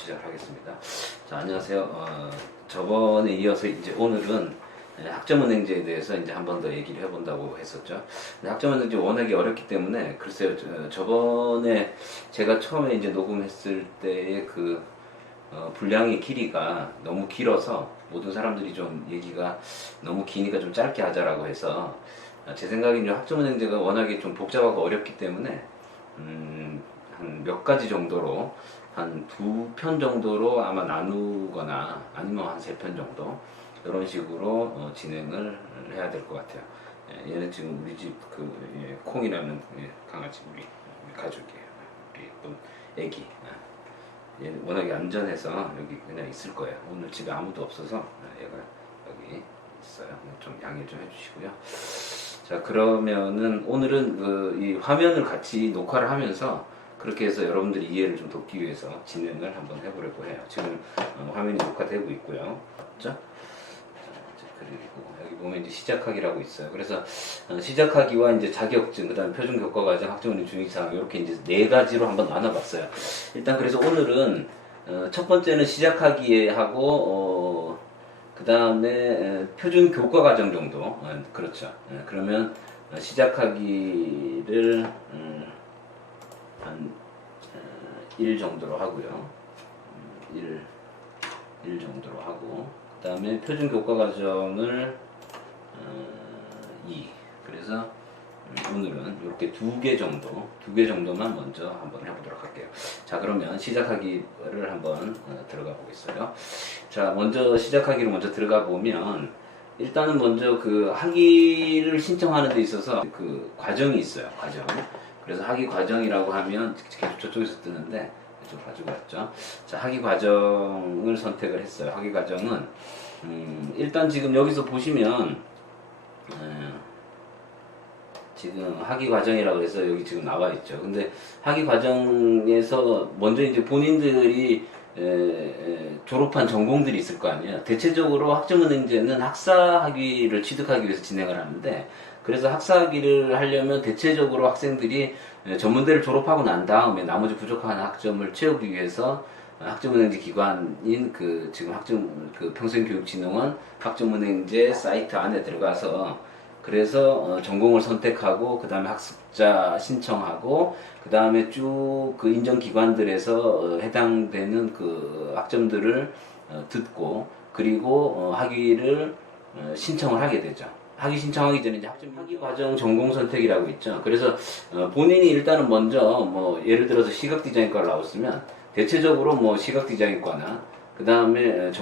시작하겠습니다. 자, 안녕하세요. 저번에 이어서 이제 오늘은 학점은행제에 대해서 이제 한 번 더 얘기를 해본다고 했었죠. 근데 학점은행제 워낙에 어렵기 때문에 글쎄요, 저번에 제가 처음에 이제 녹음했을 때의 그 분량의 길이가 너무 길어서 모든 사람들이 좀 얘기가 너무 기니까 좀 짧게 하자라고 해서 제 생각엔 학점은행제가 워낙에 좀 복잡하고 어렵기 때문에 한 몇 가지 정도로 한 2편 정도로 아마 나누거나 아니면 한 3편 정도 이런 식으로 진행을 해야 될 것 같아요. 얘는 지금 우리 집 콩이라는 강아지 우리 가족이에요. 우리 예쁜 애기. 얘는 워낙에 안전해서 여기 그냥 있을 거예요. 오늘 집에 아무도 없어서 얘가 여기 있어요. 좀 양해 좀 해주시고요. 자, 그러면은 오늘은 이 화면을 같이 녹화를 하면서 그렇게 해서 여러분들이 이해를 좀 돕기 위해서 진행을 한번 해보려고 해요. 지금 화면이 녹화되고 있고요. 자, 그리고 여기 보면 이제 시작하기라고 있어요. 그래서 시작하기와 이제 자격증, 그다음에 표준 교과 과정, 학점은행 준위사항 이렇게 이제 4가지로 한번 나눠봤어요. 일단 그래서 오늘은 첫 번째는 시작하기에 하고 그다음에 표준 교과 과정 정도, 그렇죠. 그러면 시작하기를 한 1 정도로 하고요. 1 정도로 하고, 그 다음에 표준 교과 과정을 2. 그래서 오늘은 이렇게 2개 정도만 먼저 한번 해보도록 할게요. 자, 그러면 시작하기를 한번 들어가 보겠어요. 자, 먼저 시작하기로 먼저 들어가 보면 일단은 먼저 그 학위를 신청하는 데 있어서 그 과정이 있어요. 과정. 그래서 학위 과정이라고 하면 계속 저쪽에서 뜨는데 좀 가지고 왔죠. 자, 학위 과정을 선택을 했어요. 학위 과정은 일단 지금 여기서 보시면 지금 학위 과정이라고 해서 여기 지금 나와 있죠. 근데 학위 과정에서 먼저 이제 본인들이 졸업한 전공들이 있을 거 아니에요. 대체적으로 학점은행제는 학사 학위를 취득하기 위해서 진행을 하는데, 그래서 학사 학위를 하려면 대체적으로 학생들이 전문대를 졸업하고 난 다음에 나머지 부족한 학점을 채우기 위해서 학점은행제 기관인 지금 평생교육진흥원 학점은행제 사이트 안에 들어가서 그래서 전공을 선택하고 그 다음에 학습자 신청하고 그 다음에 쭉 그 인정기관들에서 해당되는 그 학점들을 듣고 그리고 학위를 신청을 하게 되죠. 학위 신청하기 전에 이제 학위 과정 전공 선택이라고 있죠. 그래서 본인이 일단은 먼저 뭐 예를 들어서 시각 디자인과를 나왔으면 대체적으로 뭐 시각 디자인과나 그 다음에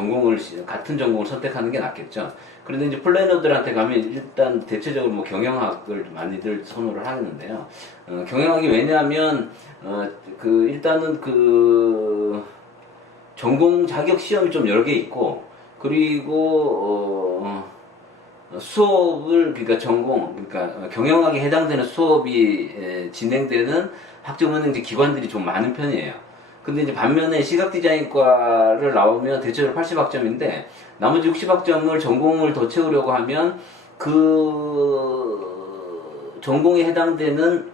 같은 전공을 선택하는 게 낫겠죠. 그런데 이제 플래너들한테 가면 일단 대체적으로 뭐 경영학을 많이들 선호를 하는데요. 경영학이 왜냐하면 일단은 전공 자격 시험이 좀 여러 개 있고, 그리고 수업을 그러니까 경영학에 해당되는 수업이 진행되는 학점은행제 기관들이 좀 많은 편이에요. 근데 이제 반면에 시각 디자인과를 나오면 대체적으로 80학점인데 나머지 60학점을 전공을 더 채우려고 하면 전공에 해당되는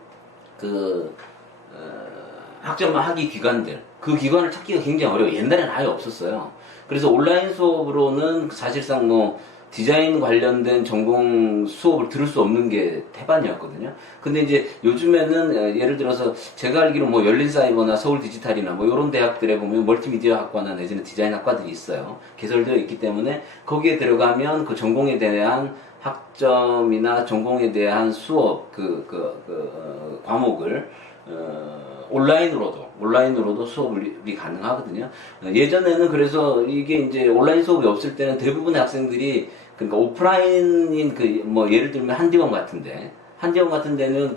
학점 학위 기관들, 그 기관을 찾기가 굉장히 어려워요. 옛날에는 아예 없었어요. 그래서 온라인 수업으로는 사실상 뭐 디자인 관련된 전공 수업을 들을 수 없는 게 태반이었거든요. 근데 이제 요즘에는 예를 들어서 제가 알기로 뭐 열린사이버나 서울디지털이나 뭐 이런 대학들에 보면 멀티미디어 학과나 내지는 디자인 학과들이 있어요. 개설되어 있기 때문에 거기에 들어가면 그 전공에 대한 학점이나 전공에 대한 수업 과목을 온라인으로도 수업이 가능하거든요. 예전에는 그래서 이게 이제 온라인 수업이 없을 때는 대부분의 학생들이 그러니까 오프라인인 뭐 예를 들면 한디원 같은 데는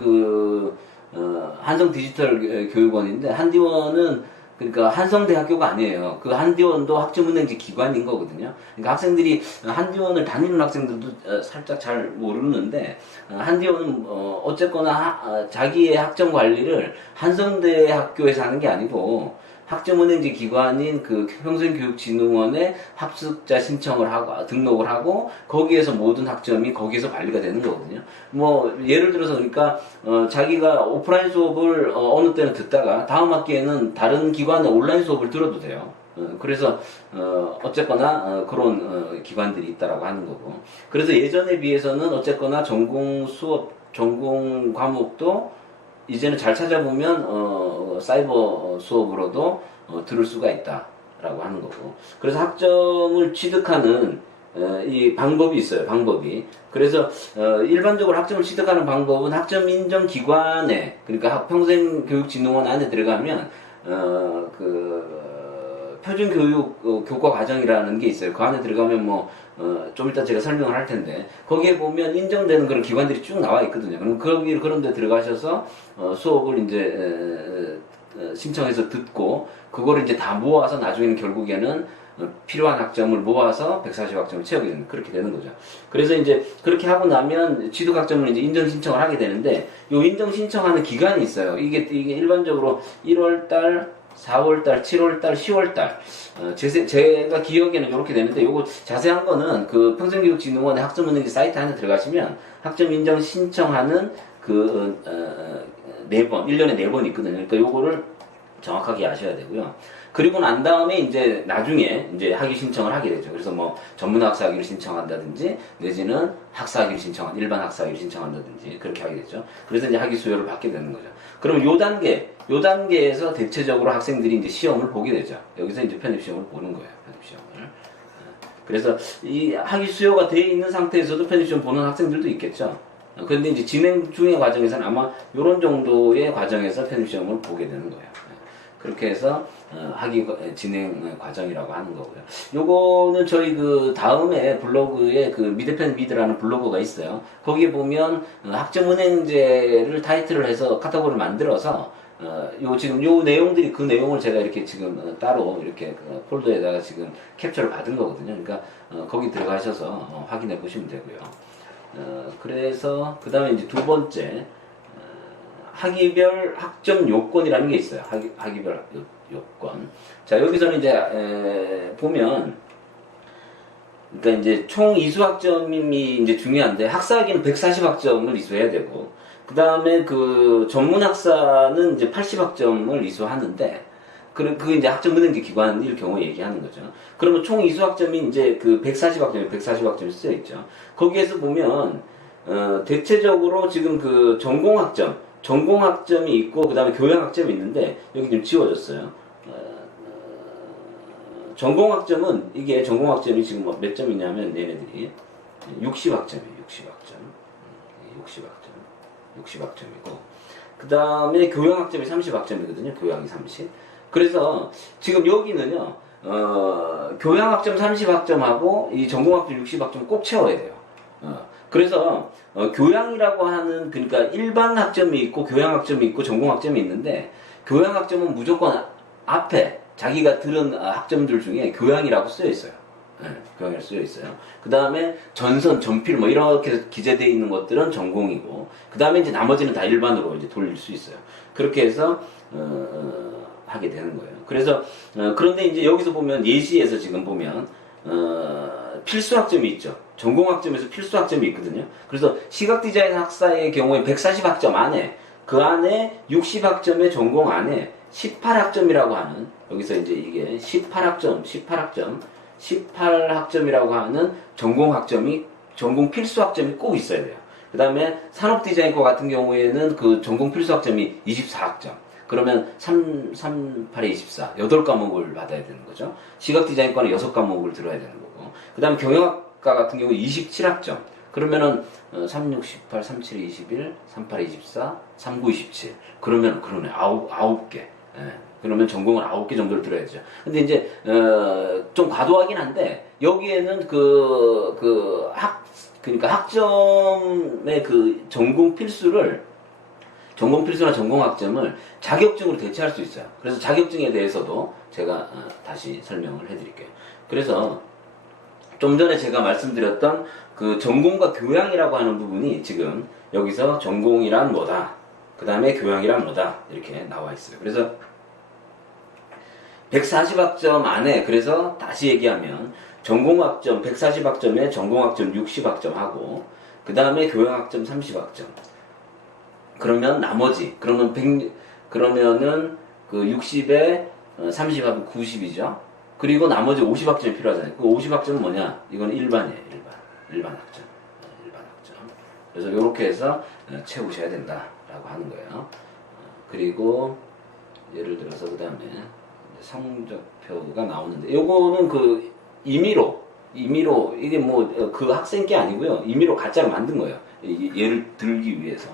한성 디지털 교육원인데 한디원은 그러니까 한성대학교가 아니에요. 그 한디원도 학점은행제 기관인 거거든요. 그러니까 학생들이 한디원을 다니는 학생들도 살짝 잘 모르는데 한디원은 어쨌거나 자기의 학점 관리를 한성대학교에서 하는 게 아니고 학점은행제 기관인 그 평생교육진흥원에 합숙자 신청을 하고 등록을 하고 거기에서 모든 학점이 거기에서 관리가 되는 거거든요. 뭐 예를 들어서 그러니까 자기가 오프라인 수업을 어느 때는 듣다가 다음 학기에는 다른 기관의 온라인 수업을 들어도 돼요. 그래서 어쨌거나 그런 기관들이 있다라고 하는 거고. 그래서 예전에 비해서는 어쨌거나 전공 수업, 전공 과목도 이제는 잘 찾아보면 사이버 수업으로도 들을 수가 있다라고 하는 거고. 그래서 학점을 취득하는 이 방법이 있어요. 방법이. 그래서 일반적으로 학점을 취득하는 방법은 학점 인정 기관에, 그러니까 평생교육진흥원 안에 들어가면 표준교육 교과 과정이라는 게 있어요. 그 안에 들어가면 좀 이따 제가 설명을 할 텐데, 거기에 보면 인정되는 그런 기관들이 쭉 나와 있거든요. 그럼 그런 데 들어가셔서 수업을 이제 신청해서 듣고, 그거를 이제 다 모아서 나중에는 결국에는 필요한 학점을 모아서 140학점을 채우게 되는, 그렇게 되는 거죠. 그래서 이제 그렇게 하고 나면 취득학점을 이제 인정 신청을 하게 되는데, 요 인정 신청하는 기간이 있어요. 이게 일반적으로 1월달, 4월달, 7월달, 10월달. 제가 기억에는 이렇게 되는데, 요거 자세한 거는 그 평생교육진흥원의 학점은행제 사이트 안에 들어가시면 학점 인정 신청하는 4번, 1년에 4번 있거든요. 그러니까 요거를 정확하게 아셔야 되고요. 그리고 난 다음에 이제 나중에 이제 학위 신청을 하게 되죠. 그래서 뭐 전문학사학위를 신청한다든지 내지는 학사학위를 일반 학사학위를 신청한다든지 그렇게 하게 되죠. 그래서 이제 학위 수요를 받게 되는 거죠. 그럼 요 단계에서 대체적으로 학생들이 이제 시험을 보게 되죠. 여기서 이제 편입시험을 보는 거예요. 편입시험을. 그래서 이 학위 수요가 돼 있는 상태에서도 편입시험 보는 학생들도 있겠죠. 그런데 이제 진행 중의 과정에서는 아마 이런 정도의 과정에서 편입시험을 보게 되는 거예요. 그렇게 해서 학위 진행 과정이라고 하는 거고요. 요거는 저희 그 다음에 블로그에 그 미대편 미드라는 블로그가 있어요. 거기에 보면 학점은행제를 타이틀을 해서 카테고리를 만들어서 지금 요 내용들이, 그 내용을 제가 이렇게 지금 따로 이렇게 폴더에다가 지금 캡처를 받은 거거든요. 그러니까 거기 들어가셔서 확인해 보시면 되고요. 그래서 그 다음에 이제 두 번째, 학위별 학점 요건이라는 게 있어요. 학위별 요건. 자, 여기서는 이제 보면, 그러니까 이제 총 이수학점이 이제 중요한데, 학사학위는 140학점을 이수해야 되고, 그 다음에 그 전문학사는 이제 80학점을 이수하는데, 그 이제 학점은행제 기관일 경우에 얘기하는 거죠. 그러면 총 이수학점이 이제 그 140학점이 쓰여 있죠. 거기에서 보면 대체적으로 지금 그 전공학점이 있고, 그 다음에 교양학점이 있는데, 여기 좀 지워졌어요. 전공학점은, 이게 전공학점이 지금 몇 점이냐면, 얘네들이 60학점이에요. 60학점이고, 그 다음에 교양학점이 30학점이거든요. 교양이 30. 그래서 지금 여기는요, 교양학점 30학점하고 이 전공학점 60학점 꼭 채워야 돼요. 그래서 교양이라고 하는, 그러니까 일반 학점이 있고 교양학점이 있고 전공학점이 있는데, 교양학점은 무조건 앞에 자기가 들은 학점들 중에 교양이라고 쓰여 있어요. 교양이라고 쓰여 있어요. 그 다음에 전선, 전필 뭐 이렇게 기재되어 있는 것들은 전공이고, 그 다음에 이제 나머지는 다 일반으로 이제 돌릴 수 있어요. 그렇게 해서 하게 되는 거예요. 그래서 그런데 이제 여기서 보면 예시에서 지금 보면 필수학점이 있죠. 전공학점에서 필수학점이 있거든요. 그래서 시각디자인 학사의 경우에 140학점 안에, 그 안에 60학점의 전공 안에 18학점이라고 하는, 여기서 이제 이게 18학점이라고 하는 전공 필수학점이 꼭 있어야 돼요. 그 다음에 산업디자인과 같은 경우에는 그 전공 필수학점이 24학점. 그러면 8에 24, 8과목을 받아야 되는 거죠. 시각디자인과는 6과목을 들어야 되는 거고. 그 다음에 경영학과 같은 경우 27학점. 그러면은 3, 6, 18, 3, 7, 21, 3, 8, 24, 3, 9, 27. 그러면 그러네. 9개. 예. 그러면 전공을 9개 정도를 들어야죠. 근데 이제 좀 과도하긴 한데, 여기에는 그러니까 학점의 그 전공 필수나 전공학점을 자격증으로 대체할 수 있어요. 그래서 자격증에 대해서도 제가 다시 설명을 해드릴게요. 그래서 좀 전에 제가 말씀드렸던 그 전공과 교양이라고 하는 부분이 지금 여기서 전공이란 뭐다, 그 다음에 교양이란 뭐다, 이렇게 나와 있어요. 그래서 140학점 안에, 그래서 다시 얘기하면 전공학점 140학점에 전공학점 60학점 하고, 그 다음에 교양학점 30학점. 그러면 나머지, 그러면은 그 60에 30하면 90이죠. 그리고 나머지 50학점이 필요하잖아요. 그 50학점은 뭐냐? 이건 일반이에요. 일반 학점. 일반 학점. 그래서 이렇게 해서 채우셔야 된다라고 하는 거예요. 그리고 예를 들어서 그 다음에 성적표가 나오는데, 요거는 그 임의로 이게 뭐 그 학생 게 아니고요. 임의로 가짜로 만든 거예요. 예를 들기 위해서.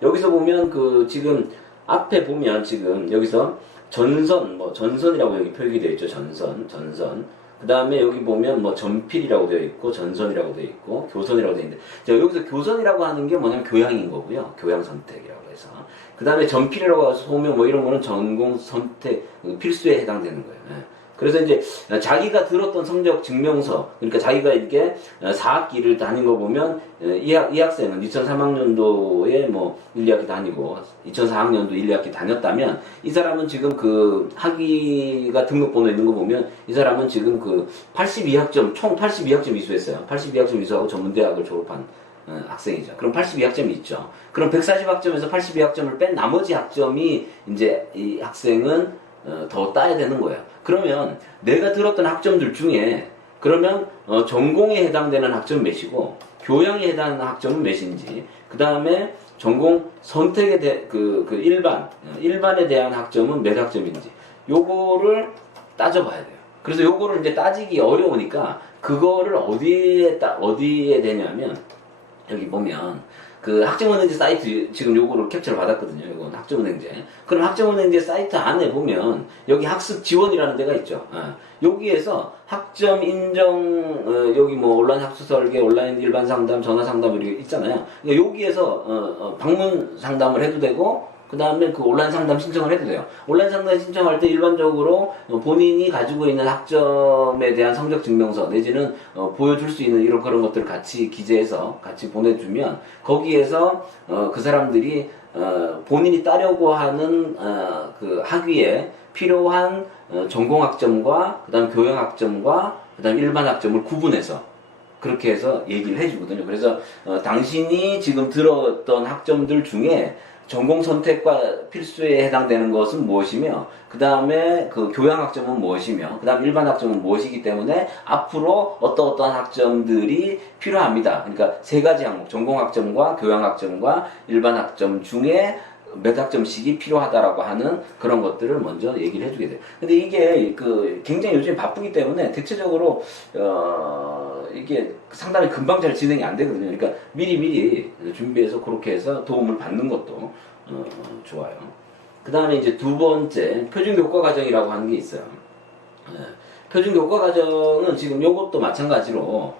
여기서 보면 그 지금 앞에 보면 지금 여기서 전선이라고 여기 표기 되어 있죠. 전선. 그 다음에 여기 보면 뭐 전필이라고 되어 있고, 전선이라고 되어 있고, 교선이라고 되어 있는데, 여기서 교선이라고 하는 게 뭐냐면 교양인 거고요. 교양 선택이라고 해서. 그 다음에 전필이라고 해서 보면 뭐 이런 거는 전공 선택 필수에 해당되는 거예요. 그래서 이제 자기가 들었던 성적 증명서, 그러니까 자기가 이렇게 4학기를 다닌 거 보면 이 학생은 2003학년도에 뭐 1, 2학기 다니고 2004학년도 1, 2학기 다녔다면, 이 사람은 지금 그 학위가 등록번호 있는 거 보면 이 사람은 지금 그 82학점, 총 82학점 이수했어요. 82학점 이수하고 전문대학을 졸업한 학생이죠. 그럼 82학점이 있죠. 그럼 140학점에서 82학점을 뺀 나머지 학점이 이제 이 학생은 더 따야 되는 거예요. 그러면 내가 들었던 학점들 중에 그러면 전공에 해당되는 학점은 몇이고 교양에 해당하는 학점은 몇인지, 그 다음에 전공 선택에 일반에 대한 학점은 몇 학점인지, 요거를 따져봐야 돼요. 그래서 요거를 이제 따지기 어려우니까 그거를 어디에 되냐면, 여기 보면 그 학점은행제 사이트, 지금 요거를 capture를 받았거든요. 이건 학점은행제. 그럼 학점은행제 사이트 안에 보면 여기 학습 지원이라는 데가 있죠. 여기에서 학점 인정, 여기 뭐 온라인 학습 설계, 온라인 일반 상담, 전화 상담 이렇게 있잖아요. 그러니까 여기에서 방문 상담을 해도 되고, 그 다음에 그 온라인 상담 신청을 해도 돼요. 온라인 상담 신청할 때 일반적으로 본인이 가지고 있는 학점에 대한 성적 증명서 내지는 보여줄 수 있는 이런 그런 것들을 같이 기재해서 같이 보내주면, 거기에서 그 사람들이 본인이 따려고 하는 그 학위에 필요한 전공학점과 그 다음 교양학점과 그 다음 일반학점을 구분해서 그렇게 해서 얘기를 해주거든요. 그래서 당신이 지금 들었던 학점들 중에 전공 선택과 필수에 해당되는 것은 무엇이며, 그 다음에 그 교양학점은 무엇이며, 그 다음 일반학점은 무엇이기 때문에 앞으로 어떠한 학점들이 필요합니다. 그러니까 세 가지 항목, 전공학점과 교양학점과 일반학점 중에 몇 학점씩이 필요하다라고 하는 그런 것들을 먼저 얘기를 해주게 돼요. 근데 이게 그 굉장히 요즘 바쁘기 때문에 대체적으로 이게 상당히 금방 잘 진행이 안 되거든요. 그러니까 미리 준비해서 그렇게 해서 도움을 받는 것도 좋아요. 그 다음에 이제 두 번째, 표준교과과정이라고 하는 게 있어요. 표준교과과정은 지금 요것도 마찬가지로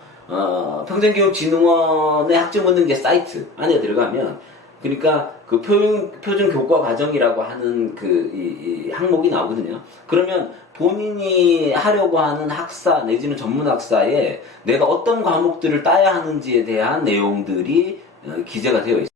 평생교육진흥원의 학점은행제 사이트 안에 들어가면, 그러니까 그 표준교과과정이라고 하는 이 항목이 나오거든요. 그러면 본인이 하려고 하는 학사 내지는 전문학사에 내가 어떤 과목들을 따야 하는지에 대한 내용들이 기재가 되어 있어요.